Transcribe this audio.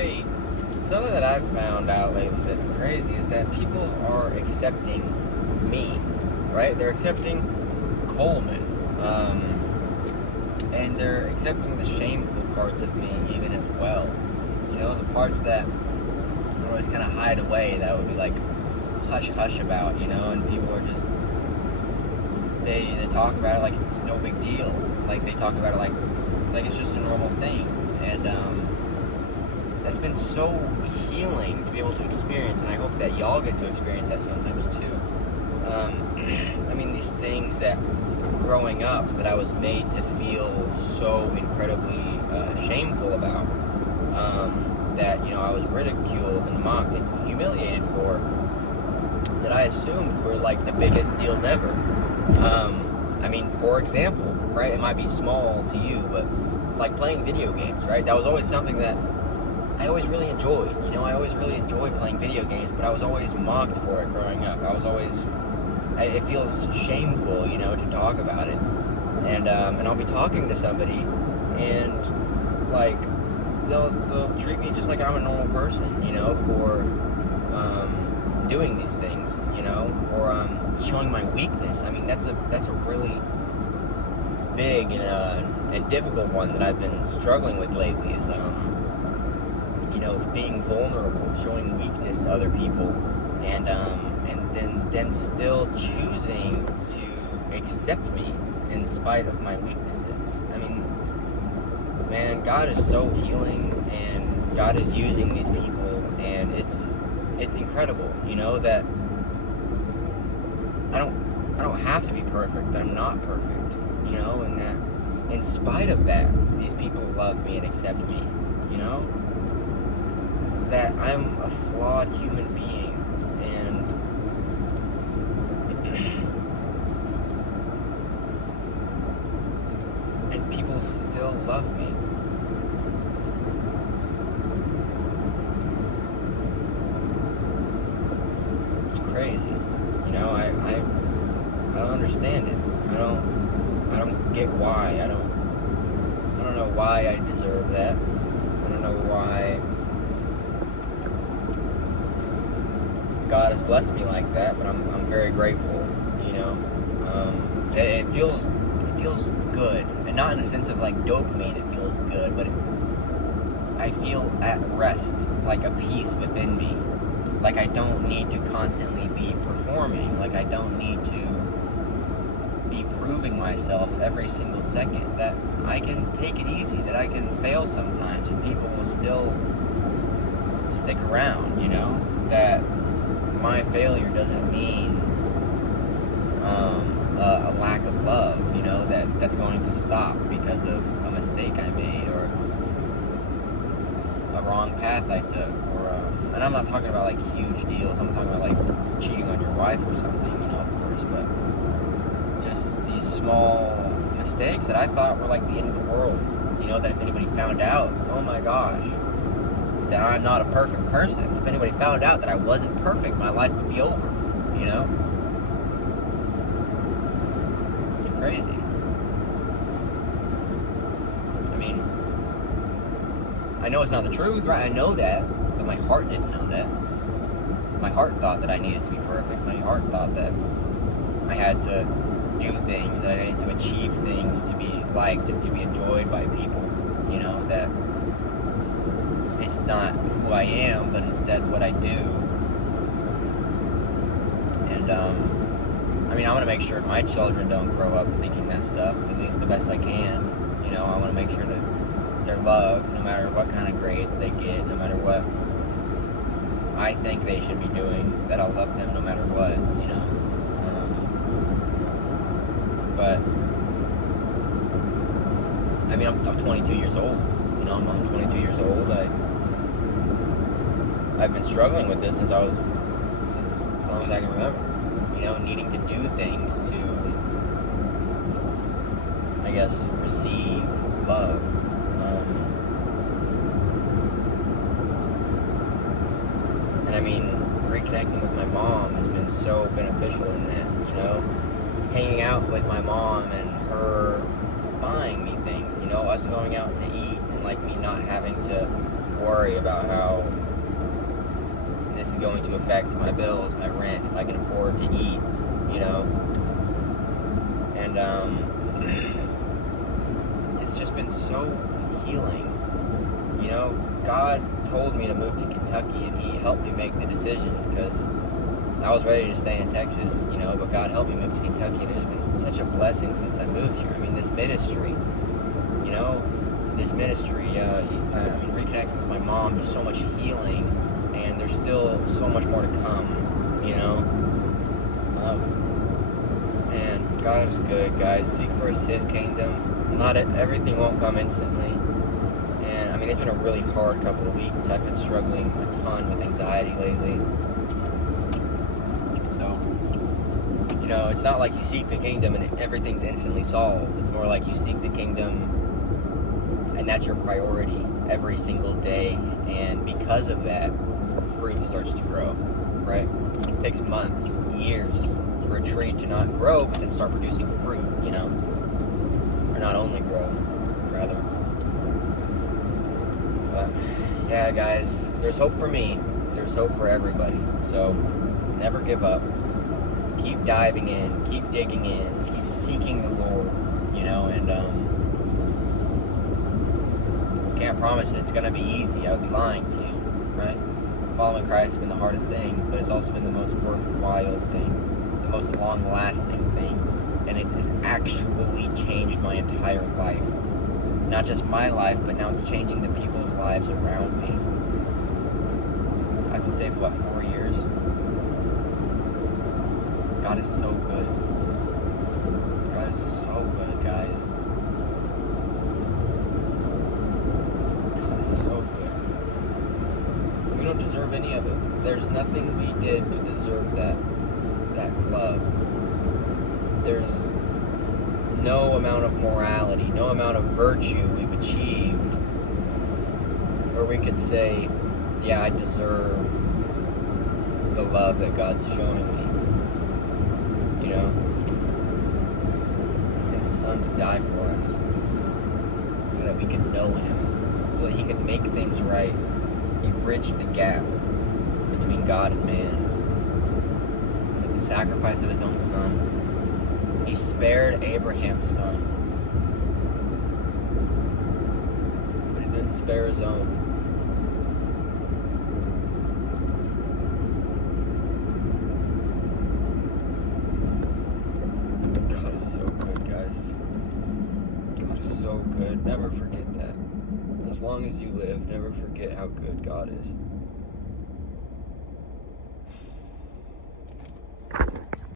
Hey, something that I've found out lately that's crazy is that people are accepting me, right? They're accepting Coleman, and they're accepting the shameful parts of me even as well. You know, the parts that I would always kind of hide away, that I would be like hush hush about, and people are just, they talk about it like it's no big deal. Like they talk about it like it's just a normal thing. And, that's been so healing to be able to experience, and I hope that y'all get to experience that sometimes too. I mean, these things that growing up that I was made to feel so incredibly shameful about, that, I was ridiculed and mocked and humiliated for, that I assumed were like the biggest deals ever. I mean, for example, right, it might be small to you, but like playing video games, right? That was always something that I always really enjoyed. I always really enjoyed playing video games, but I was always mocked for it growing up. It feels shameful, to talk about it. And I'll be talking to somebody, and like they'll treat me just like I'm a normal person, for doing these things, or showing my weakness. I mean, that's a really big and difficult one that I've been struggling with lately. Is being vulnerable, showing weakness to other people, and then them still choosing to accept me in spite of my weaknesses. I mean, man, God is so healing, and God is using these people, and it's incredible, that I don't have to be perfect, that I'm not perfect, and that in spite of that, these people love me and accept me, that I'm a flawed human being, and and people still love me. It's crazy. I don't understand it. I don't get why. I don't know why I deserve that. I don't know why God has blessed me like that, but I'm very grateful. It feels good, and not in the sense of like dopamine. It feels good, but I feel at rest, like a peace within me. Like I don't need to constantly be performing. Like I don't need to be proving myself every single second. That I can take it easy. That I can fail sometimes, and people will still stick around. That my failure doesn't mean a lack of love, that's going to stop because of a mistake I made, or a wrong path I took, or and I'm not talking about like huge deals. I'm not talking about like cheating on your wife or something, of course, but just these small mistakes that I thought were like the end of the world, that if anybody found out, oh my gosh, that I'm not a perfect person. If anybody found out that I wasn't perfect, my life would be over, It's crazy. I mean, I know it's not the truth, right? I know that, but my heart didn't know that. My heart thought that I needed to be perfect. My heart thought that I had to do things, that I needed to achieve things to be liked and to be enjoyed by people, that it's not who I am, but instead what I do. And, I mean, I want to make sure my children don't grow up thinking that stuff, at least the best I can. I want to make sure that they're loved, no matter what kind of grades they get, no matter what I think they should be doing, that I'll love them no matter what, But, I mean, I'm 22 years old, I'm 22 years old. I've been struggling with this since as long as I can remember, needing to do things to, I guess, receive love. And I mean, reconnecting with my mom has been so beneficial in that, hanging out with my mom and her buying me things, us going out to eat, and like me not having to worry about how this is going to affect my bills, my rent, if I can afford to eat, you know. And it's just been so healing. You know, God told me to move to Kentucky, and He helped me make the decision, because I was ready to stay in Texas, you know, but God helped me move to Kentucky, and it's been such a blessing since I moved here. I mean, this ministry, you know, reconnecting with my mom, just so much healing, and there's still so much more to come, you know. And God is good, guys. Seek first His kingdom. Everything won't come instantly. And I mean, it's been a really hard couple of weeks. I've been struggling a ton with anxiety lately. So, you know, it's not like you seek the kingdom and everything's instantly solved. It's more like you seek the kingdom and that's your priority every single day. And because of that, fruit starts to grow, right? It takes months, years for a tree to not grow, but then start producing fruit, you know? Or not only grow, rather. But, yeah, guys, there's hope for me. There's hope for everybody. So, never give up. Keep diving in. Keep digging in. Keep seeking the Lord, you know, and, can't promise it's going to be easy. I would be lying to you, right? Following Christ has been the hardest thing, but it's also been the most worthwhile thing, the most long-lasting thing, and it has actually changed my entire life. Not just my life, but now it's changing the people's lives around me. I've been saved for about 4 years. God is so good. God is so good, guys. God is so good. We don't deserve any of it. There's nothing we did to deserve that love. There's no amount of morality, no amount of virtue we've achieved where we could say, yeah, I deserve the love that God's showing me. You know? He sent His Son to die for us so that we could know Him, so that He could make things right. He bridged the gap between God and man with the sacrifice of His own Son. He spared Abraham's son, but He didn't spare His own. God is so good, guys. God is so good. Never forget that. As long as you live, never forget how good God is.